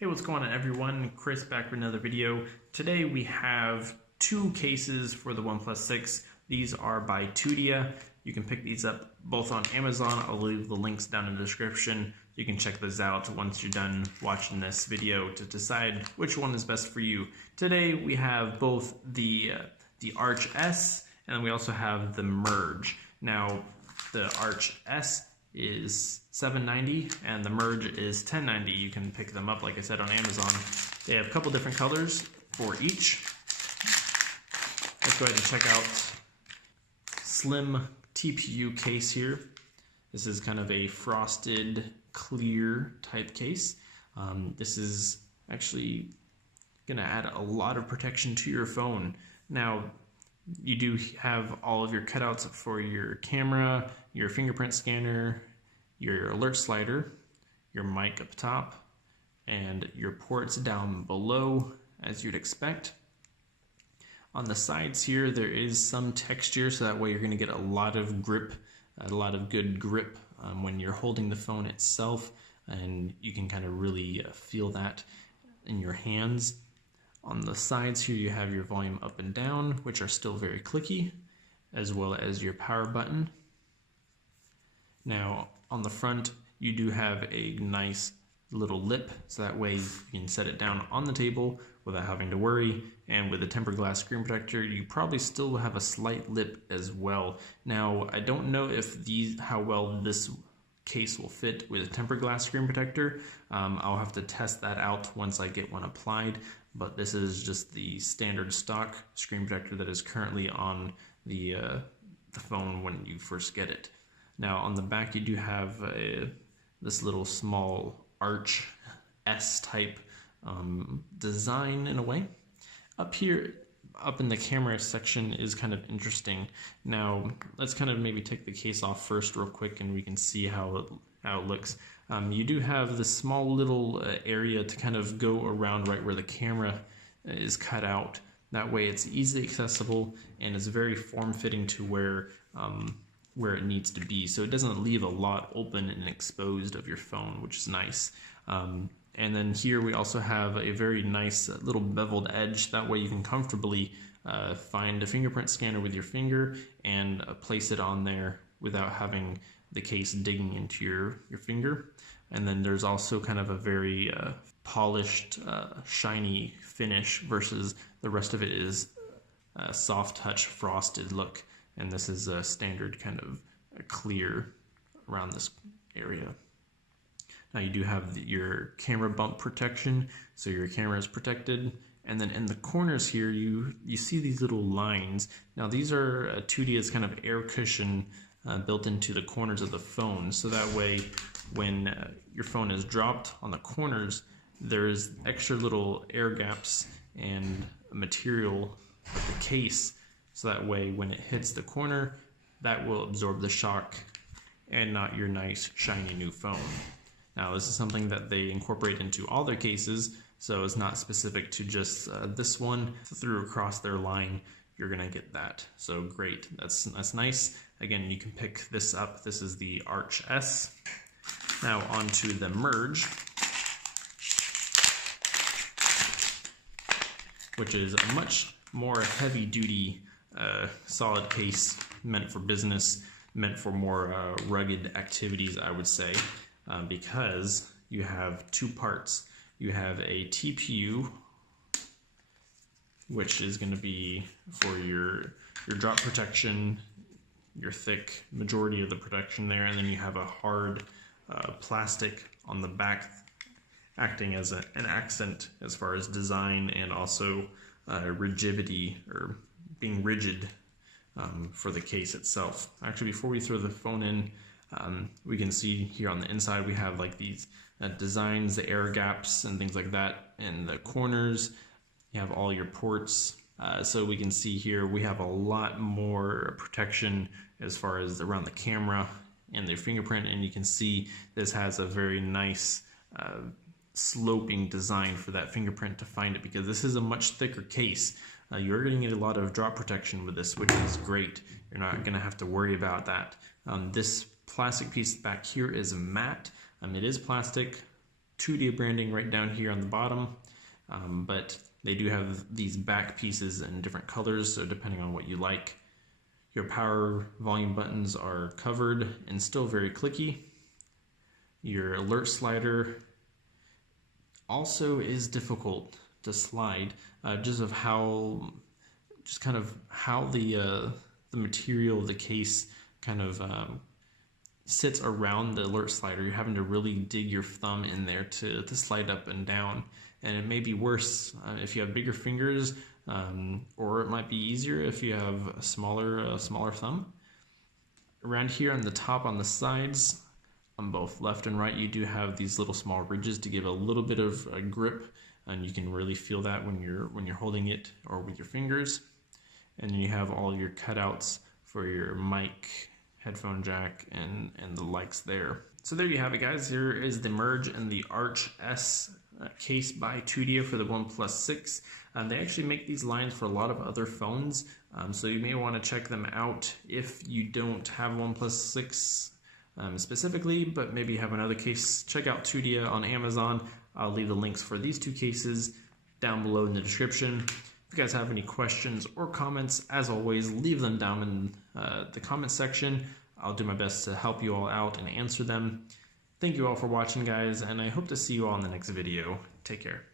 Hey, what's going on everyone? Chris back with another video. Today we have two cases for the OnePlus 6. These are by Tudia. You can pick these up both on Amazon. I'll leave the links down in the description. You can check those out once you're done watching this video to decide which one is best for you. Today we have both the Arch S and then we also have the Merge. Now the Arch S is $790 and the Merge is $1090. You can pick them up, like I said, on Amazon. They have a couple different colors for each. Let's go ahead and check out slim TPU case here. This is kind of a frosted clear type case. This is actually gonna add a lot of protection to your phone. Now, you do have all of your cutouts for your camera, your fingerprint scanner, your alert slider, your mic up top, and your ports down below, as you'd expect. On the sides here, there is some texture, so that way you're going to get a lot of grip, a lot of good grip when you're holding the phone itself, and you can kind of really feel that in your hands. On the sides here, you have your volume up and down, which are still very clicky, as well as your power button. Now, on the front, you do have a nice little lip, so that way you can set it down on the table without having to worry. And with a tempered glass screen protector, you probably still have a slight lip as well. Now, I don't know if how well this case will fit with a tempered glass screen protector. I'll have to test that out once I get one applied, but this is just the standard stock screen protector that is currently on the phone when you first get it. Now on the back you do have this little small Arch S type design in a way. Up here, up in the camera section is kind of interesting. Now let's kind of maybe take the case off first real quick and we can see how it looks. You do have this small little area to kind of go around right where the camera is cut out. That way it's easily accessible and it's very form-fitting to where it needs to be. So it doesn't leave a lot open and exposed of your phone, which is nice. And then here we also have a very nice little beveled edge. That way you can comfortably find a fingerprint scanner with your finger and place it on there without having the case digging into your finger. And then there's also kind of a very polished, shiny finish versus the rest of it is a soft touch frosted look. And this is a standard kind of clear around this area. Now you do have your camera bump protection, so your camera is protected. And then in the corners here, you see these little lines. Now these are Tudia's kind of air cushion built into the corners of the phone, so that way when your phone is dropped on the corners, there's extra little air gaps and material with the case, so that way when it hits the corner, that will absorb the shock and not your nice shiny new phone. Now this is something that they incorporate into all their cases, so it's not specific to just this one. Through across their line, you're gonna get that. So great, that's nice. Again, you can pick this up. This is the Arch S. Now onto the Merge, which is a much more heavy-duty solid case meant for business, meant for more rugged activities, I would say, because you have two parts. You have a TPU, which is going to be for your drop protection, your thick majority of the protection there, and then you have a hard plastic on the back acting as an accent as far as design and also rigidity, or being rigid for the case itself. Actually, before we throw the phone in, we can see here on the inside we have like these designs, the air gaps and things like that in the corners. You have all your ports, so we can see here we have a lot more protection as far as around the camera and the fingerprint, and you can see this has a very nice sloping design for that fingerprint to find it, because this is a much thicker case. You're going to get a lot of drop protection with this, which is great. You're not going to have to worry about that. This plastic piece back here is matte. It is plastic, Tudia branding right down here on the bottom, but they do have these back pieces in different colors, so depending on what you like. Your power volume buttons are covered and still very clicky. Your alert slider also is difficult to slide, just kind of how the material of the case kind of sits around the alert slider. You're having to really dig your thumb in there to slide up and down, and it may be worse if you have bigger fingers, or it might be easier if you have a smaller thumb. Around here on the top, on the sides, on both left and right, you do have these little small ridges to give a little bit of a grip, and you can really feel that when you're holding it or with your fingers. And then you have all your cutouts for your mic, headphone jack, and the likes there. So there you have it, guys. Here is the Merge and the Arch S case by Tudia for the OnePlus 6. They actually make these lines for a lot of other phones, so you may want to check them out if you don't have OnePlus 6 specifically, but maybe you have another case. Check out Tudia on Amazon. I'll leave the links for these two cases down below in the description. If you guys have any questions or comments, as always, leave them down in the comment section. I'll do my best to help you all out and answer them. Thank you all for watching, guys, and I hope to see you all in the next video. Take care.